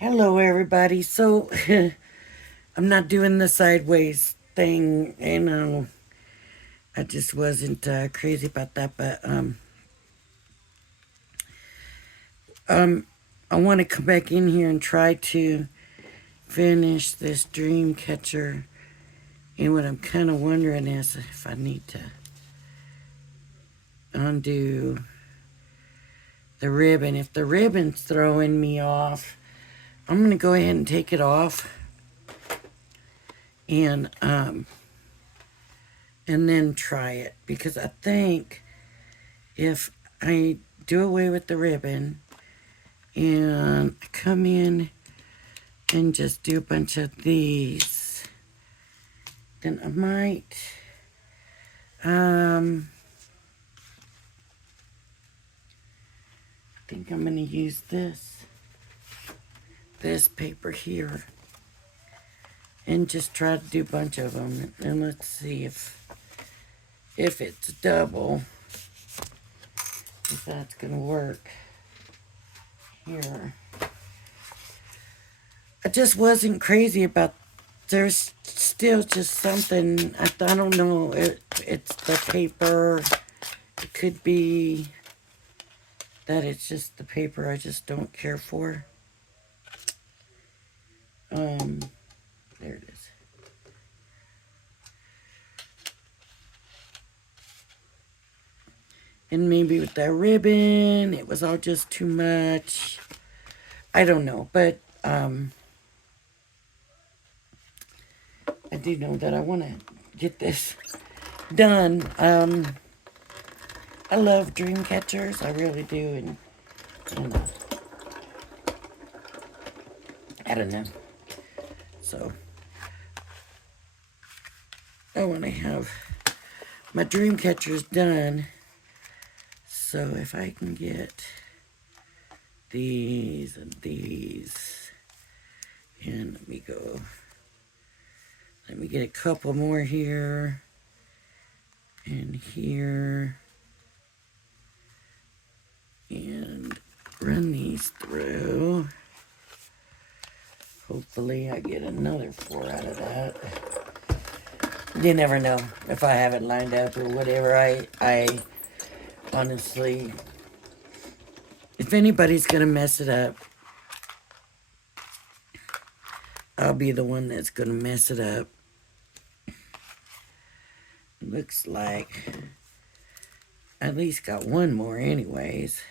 Hello, everybody. So, I'm not doing the sideways thing. I just wasn't crazy about that. But I want to come back in here and try to finish this dream catcher. And what I'm kind of wondering is if I need to undo the ribbon. If the ribbon's throwing me off, I'm going to go ahead and take it off and um, and then try it, because I think if I do away with the ribbon and come in and just do a bunch of these, then I might I think I'm gonna use this paper here and just try to do a bunch of them, and let's see if it's double, if that's gonna work here. I just wasn't crazy about. There's still just something. I don't know. It's the paper. It could be that it's just the paper I just don't care for. There it is. And maybe with that ribbon, it was all just too much. I don't know, but I do know that I want to get this done. I love dream catchers, I really do, and I don't know. So I want to have my dream catchers done. So if I can get these and these, and let me get a couple more here and here, and run these through. Hopefully I get another 4 out of that. You never know if I have it lined up or whatever. I honestly, if anybody's gonna mess it up, I'll be the one that's gonna mess it up. Looks like I at least got one more anyways.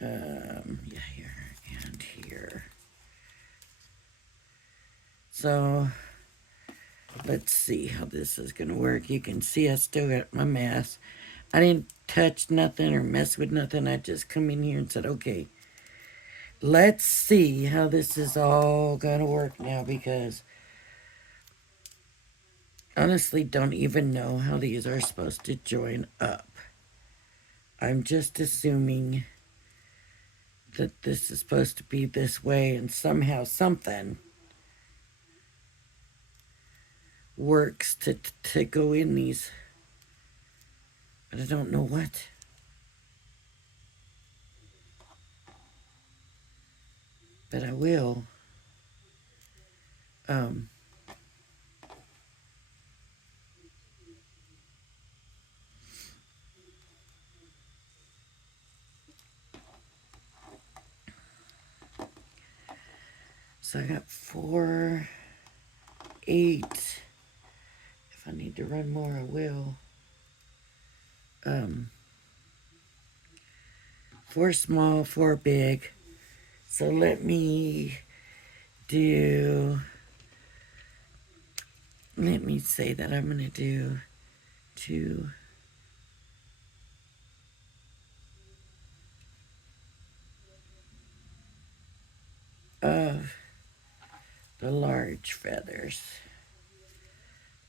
Yeah, here and here. So let's see how this is gonna work. You can see I still got my mask. I didn't touch nothing or mess with nothing. I just come in here and said, okay, let's see how this is all gonna work now, because honestly don't even know how these are supposed to join up. I'm just assuming that this is supposed to be this way, and somehow something works to go in these, but I don't know what. But I will. Um, so I got 4, 8. If I need to run more, I will. 4 small, 4 big. So let me say that I'm going to do 2 of the large feathers.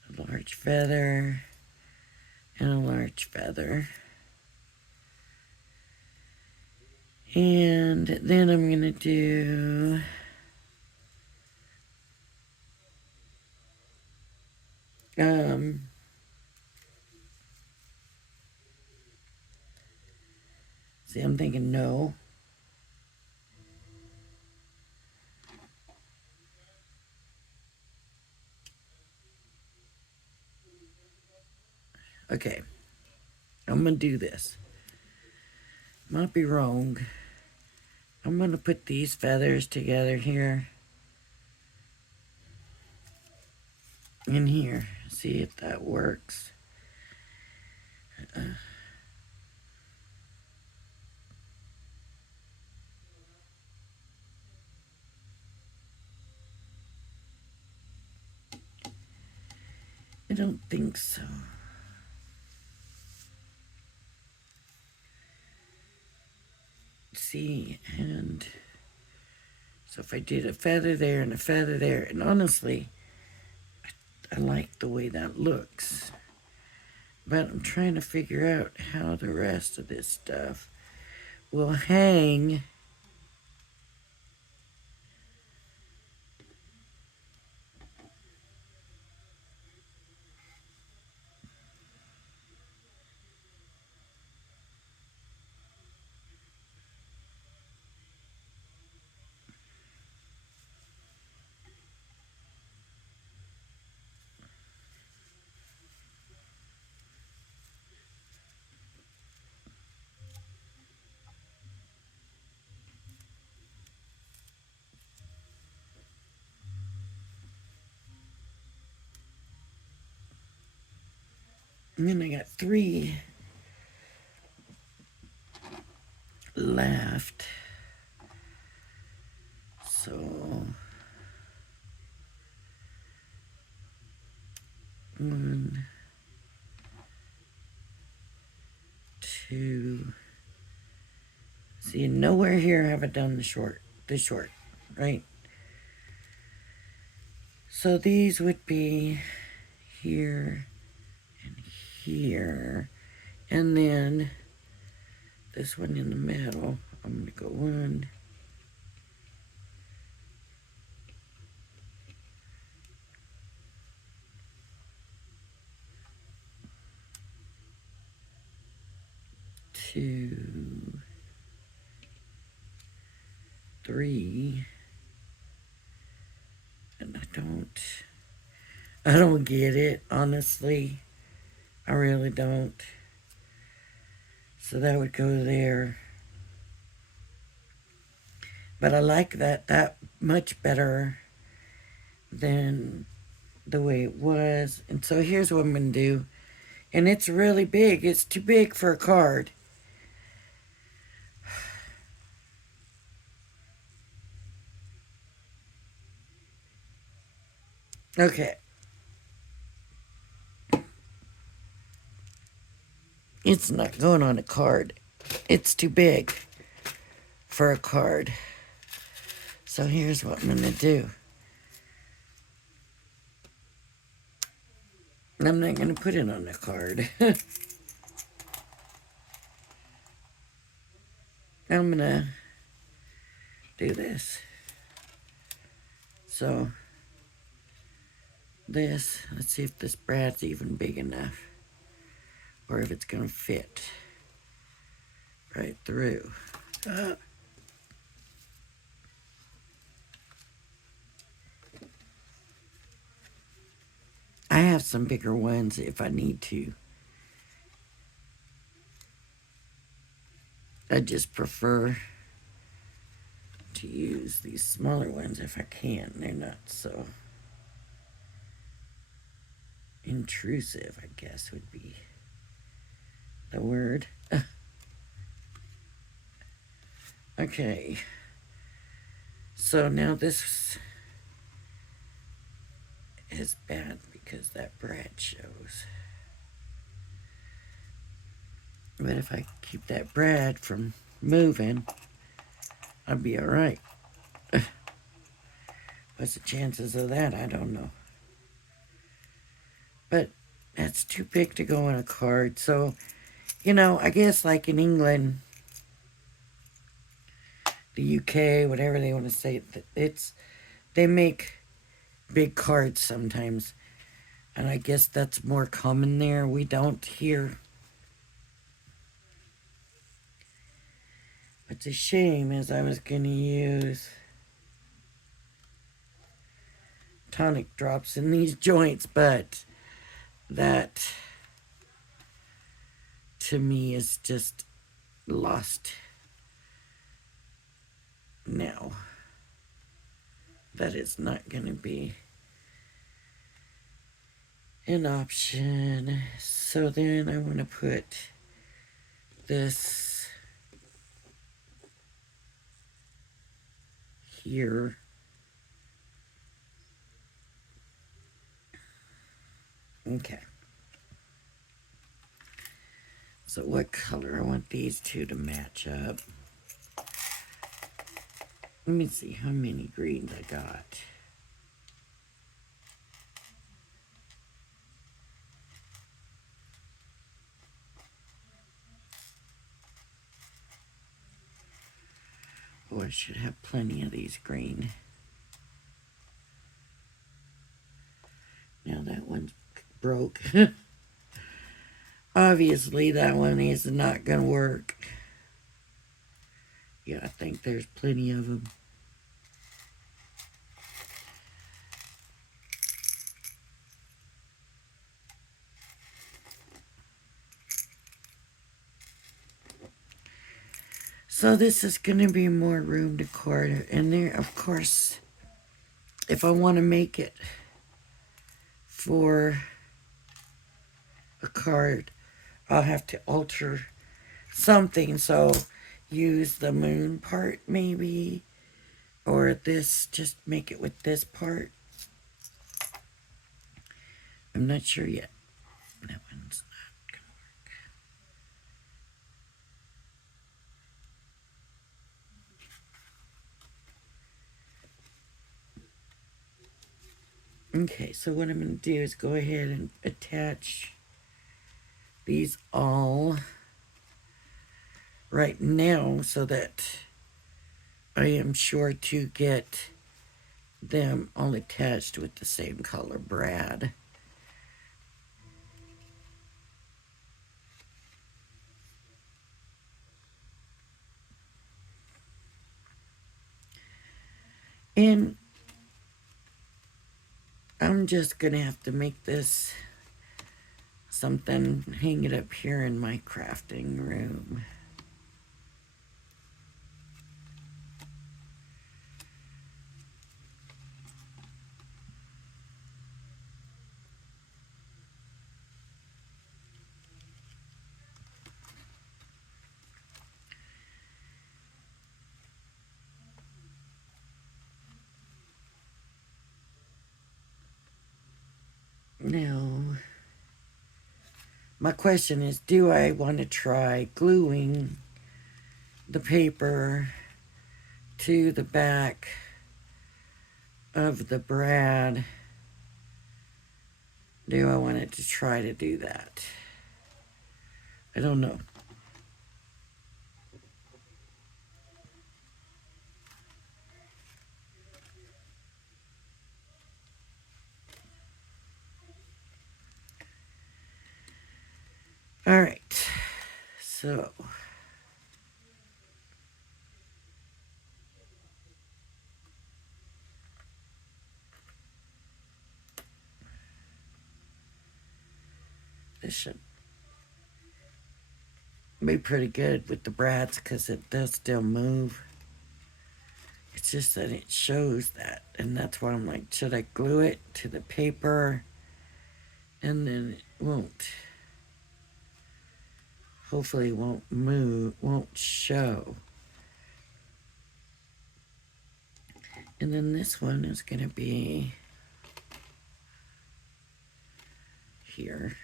A large feather and a large feather. And then I'm going to do see, I'm thinking no. Okay, I'm gonna do this. Might be wrong. I'm gonna put these feathers together here in here. See if that works. I don't think so. See, and so if I did a feather there and a feather there, and honestly, I like the way that looks. But I'm trying to figure out how the rest of this stuff will hang. And then I got 3 left. So 1, 2. See, nowhere here have I done the short, right? So these would be here and here. And then this one in the middle, I'm going to go 1, 2, 3. And I don't get it, honestly. I really don't. So that would go there. But I like that much better than the way it was. And so here's what I'm going to do. And it's really big. It's too big for a card. Okay. It's not going on a card. It's too big for a card. So here's what I'm going to do. I'm not going to put it on a card. I'm going to do this. So this, let's see if this brad's even big enough. Or if it's going to fit right through. I have some bigger ones if I need to. I just prefer to use these smaller ones if I can. They're not so intrusive, I guess would be the word. Okay. So now this is bad because that brad shows. But if I keep that brad from moving, I'll be all right. What's the chances of that? I don't know. But that's too big to go on a card. So, I guess like in England, the UK, whatever they want to say, they make big cards sometimes. And I guess that's more common there. We don't here. It's a shame, as I was going to use tonic drops in these joints, but that to me is just lost now. That is not going to be an option. So then I want to put this here. Okay. So what color? I want these two to match up. Let me see how many greens I got. Oh, I should have plenty of these green. Now that one's broke. Obviously, that one is not going to work. Yeah, I think there's plenty of them. So this is going to be more room decor. And there, of course, if I want to make it for a card, I'll have to alter something. So use the moon part maybe, or this, just make it with this part. I'm not sure yet. That one's not gonna work. Okay, so what I'm gonna do is go ahead and attach these all right now so that I am sure to get them all attached with the same color brad. And I'm just gonna have to make this something, hang it up here in my crafting room. Now, my question is, do I want to try gluing the paper to the back of the brad? Do I want it to try to do that? I don't know. All right, so this should be pretty good with the brads because it does still move. It's just that it shows that, and that's why I'm like, should I glue it to the paper? And then it won't. Hopefully it won't move, won't show. And then this one is going to be here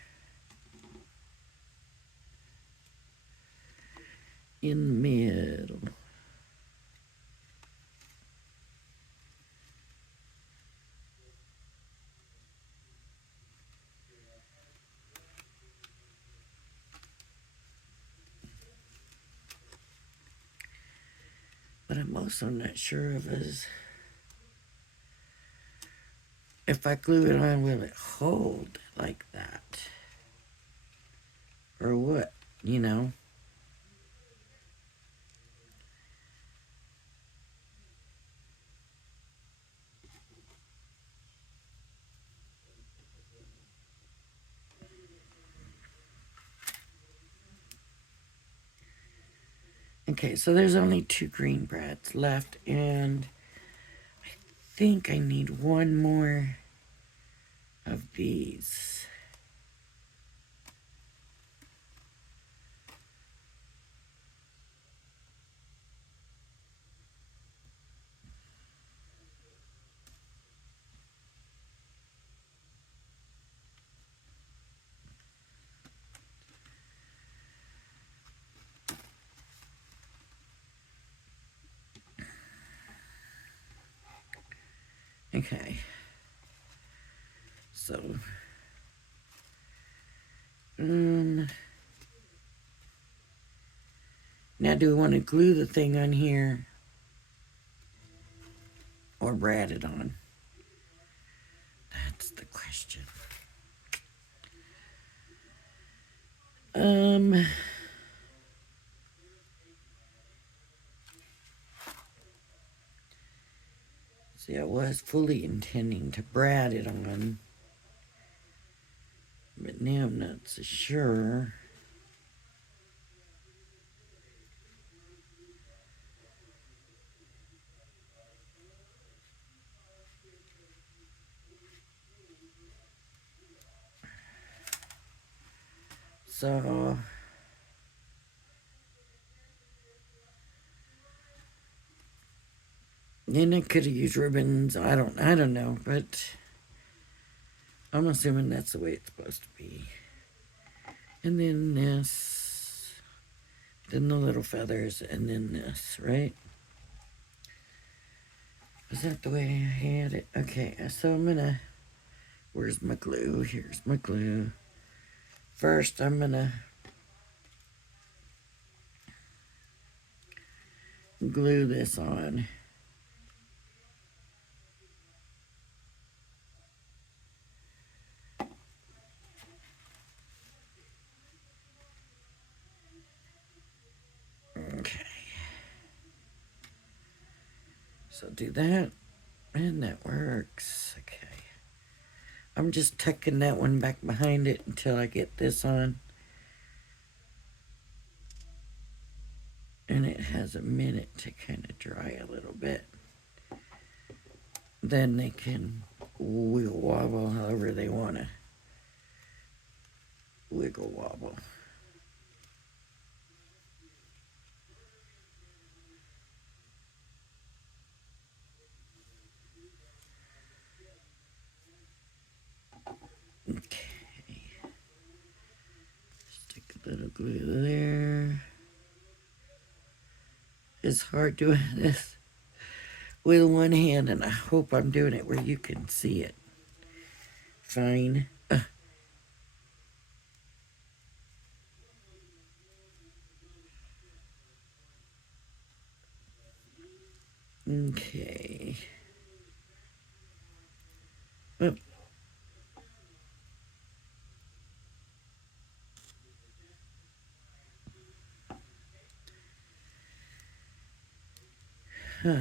in the middle. But I'm also not sure of if I glue it on, will it hold like that? Or what, you know? Okay, so there's only 2 green brads left, and I think I need one more of these. Okay. So, um, now do I want to glue the thing on here or brad it on? That's the question. See, I was fully intending to brad it on, but now I'm not so sure. So, then I could have used ribbons. I don't know, but I'm assuming that's the way it's supposed to be. And then this, then the little feathers, and then this, right? Is that the way I had it? Okay, so I'm gonna, where's my glue? Here's my glue. First, I'm gonna glue this on. Okay. So do that, and that works. Okay. I'm just tucking that one back behind it until I get this on. And it has a minute to kind of dry a little bit. Then they can wiggle wobble however they want to wiggle wobble. Okay. Stick a little glue there. It's hard doing this with one hand, and I hope I'm doing it where you can see it fine. Okay. Oh. Huh.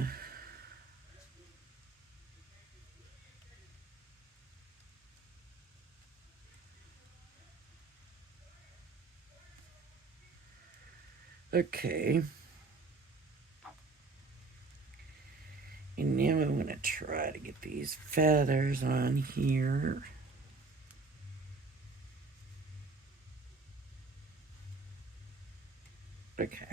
Okay. And now I'm going to try to get these feathers on here. Okay.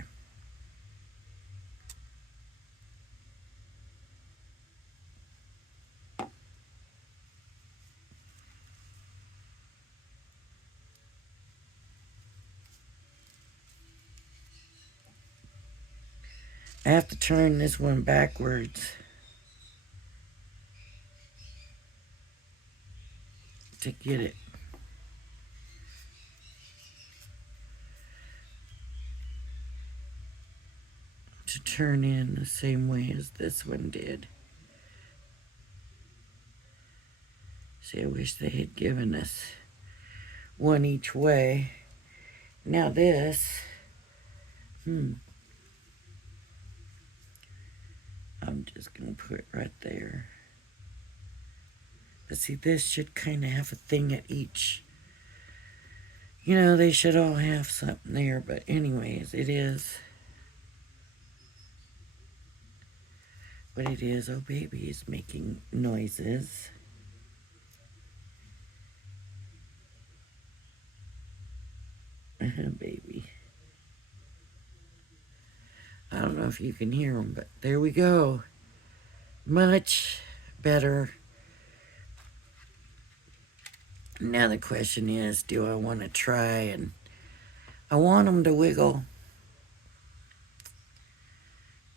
I have to turn this one backwards to get it to turn in the same way as this one did. See, I wish they had given us one each way. Now this, I'm just going to put it right there. But see, this should kind of have a thing at each. You know, they should all have something there, but anyways, it is. what it is. Oh, baby is making noises. Baby. I don't know if you can hear them, but there we go. Much better. Now the question is, do I want to try? And I want them to wiggle.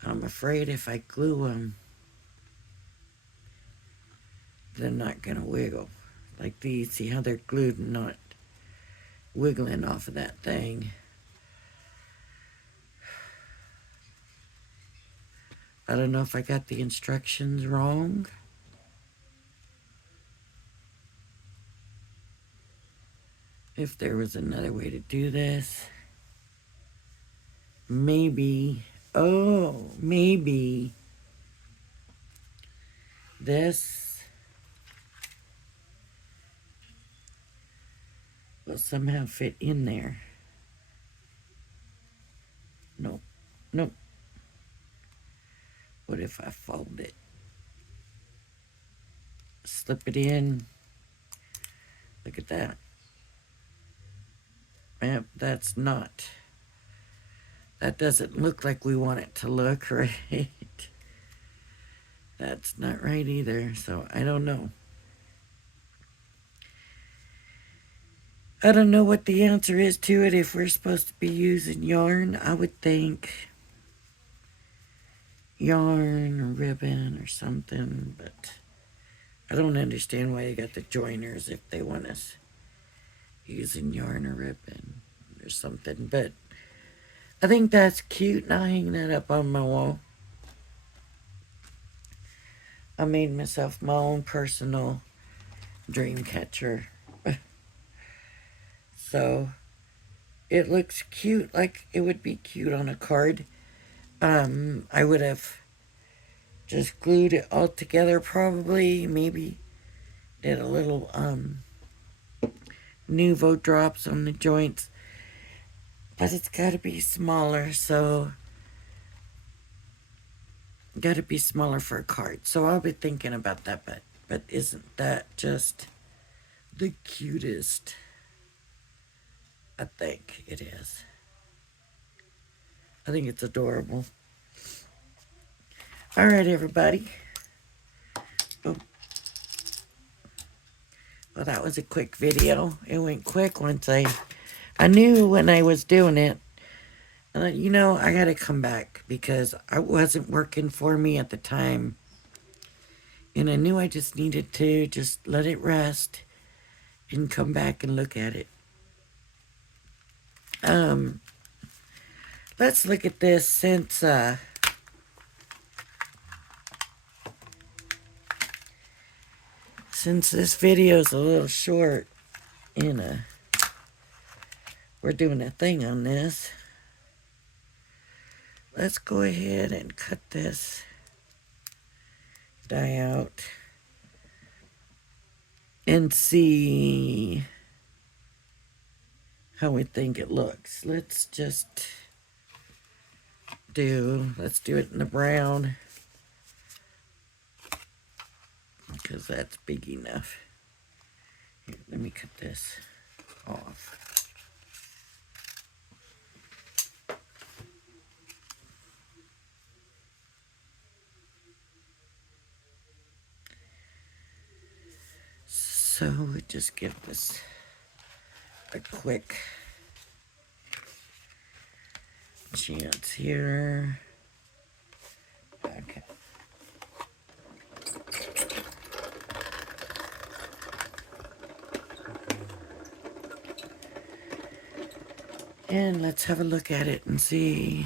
I'm afraid if I glue them, they're not going to wiggle. Like these, see how they're glued and not wiggling off of that thing. I don't know if I got the instructions wrong. If there was another way to do this. Maybe, oh, maybe this will somehow fit in there. Nope, nope. What if I fold it? Slip it in. Look at that. Yep, that's not. That doesn't look like we want it to look, right? That's not right either, so I don't know. I don't know what the answer is to it. If we're supposed to be using yarn, I would think yarn or ribbon or something, but I don't understand why they got the joiners if they want us using yarn or ribbon or something, but I think that's cute, and I'll hang that up on my wall. I made myself my own personal dream catcher. So it looks cute, like it would be cute on a card. I would have just glued it all together probably, maybe did a little Nuvo drops on the joints, but it's got to be smaller, so got to be smaller for a card. So I'll be thinking about that, but isn't that just the cutest? I think it is. I think it's adorable. All right, everybody. Oh. Well, that was a quick video. It went quick once I knew when I was doing it. You know, I got to come back because I wasn't working for me at the time. And I knew I just needed to just let it rest and come back and look at it. Let's look at this since this video is a little short and we're doing a thing on this. Let's go ahead and cut this die out and see how we think it looks. Let's do it in the brown because that's big enough. Here, let me cut this off. So we just give this a quick chance here. Okay. And let's have a look at it and see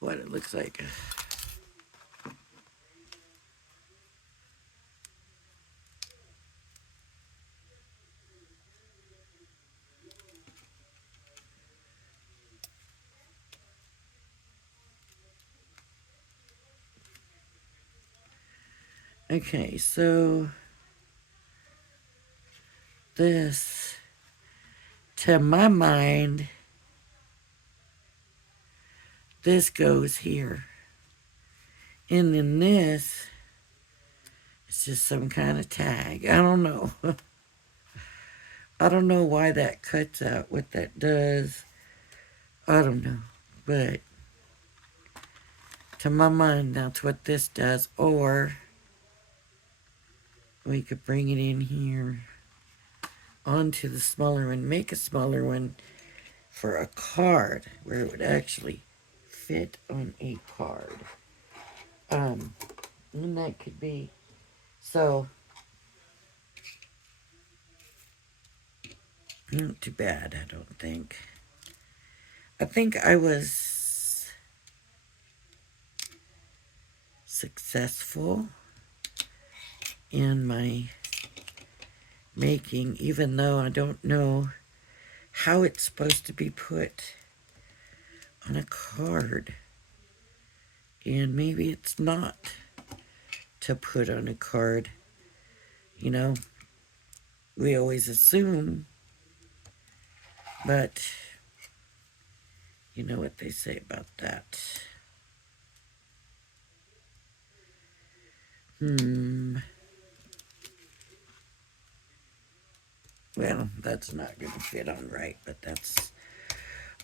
what it looks like. Okay, so this, to my mind, this goes here. And then this is just some kind of tag. I don't know. I don't know why that cuts out, what that does. I don't know. But to my mind, that's what this does. Or we could bring it in here onto the smaller one, make a smaller one for a card where it would actually fit on a card. And that could be, so, not too bad, I don't think. I think I was successful in my making, even though I don't know how it's supposed to be put on a card. And maybe it's not to put on a card. You know, we always assume, but you know what they say about that. Well, that's not going to fit on right, but that's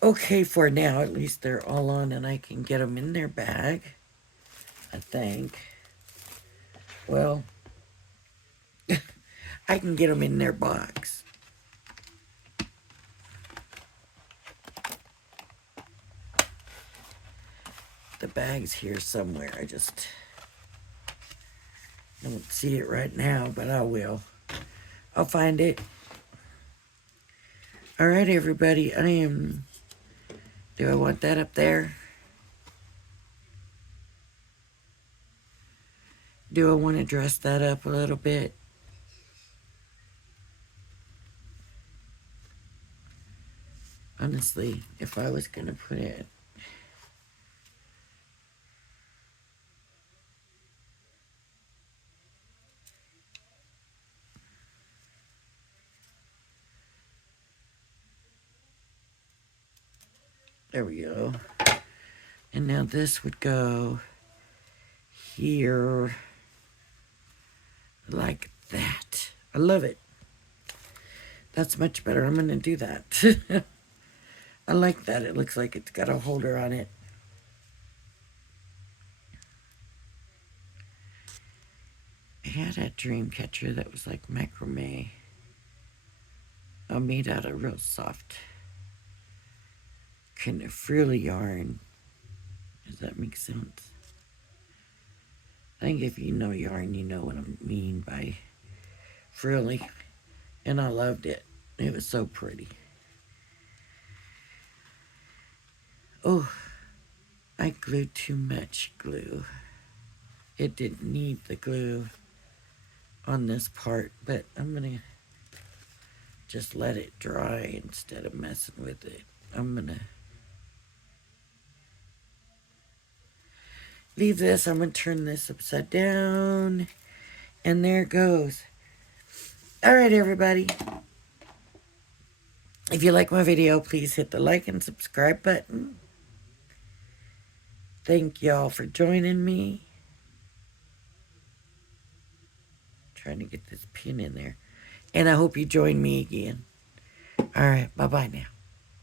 okay for now. At least they're all on and I can get them in their bag, I think. Well, I can get them in their box. The bag's here somewhere. I just don't see it right now, but I will. I'll find it. All right, everybody. Do I want that up there? Do I want to dress that up a little bit? Honestly, if I was going to put it... There we go. And now this would go here like that. I love it. That's much better. I'm going to do that. I like that. It looks like it's got a holder on it. I had a dream catcher that was like macrame. Made out of real soft kind of frilly yarn. Does that make sense? I think if you know yarn, you know what I mean by frilly. And I loved it. It was so pretty. Oh, I glued too much glue. It didn't need the glue on this part, but I'm going to just let it dry instead of messing with it. I'm going to leave this. I'm going to turn this upside down. And there it goes. All right, everybody. If you like my video, please hit the like and subscribe button. Thank y'all for joining me. Trying to get this pin in there. And I hope you join me again. All right, bye-bye now.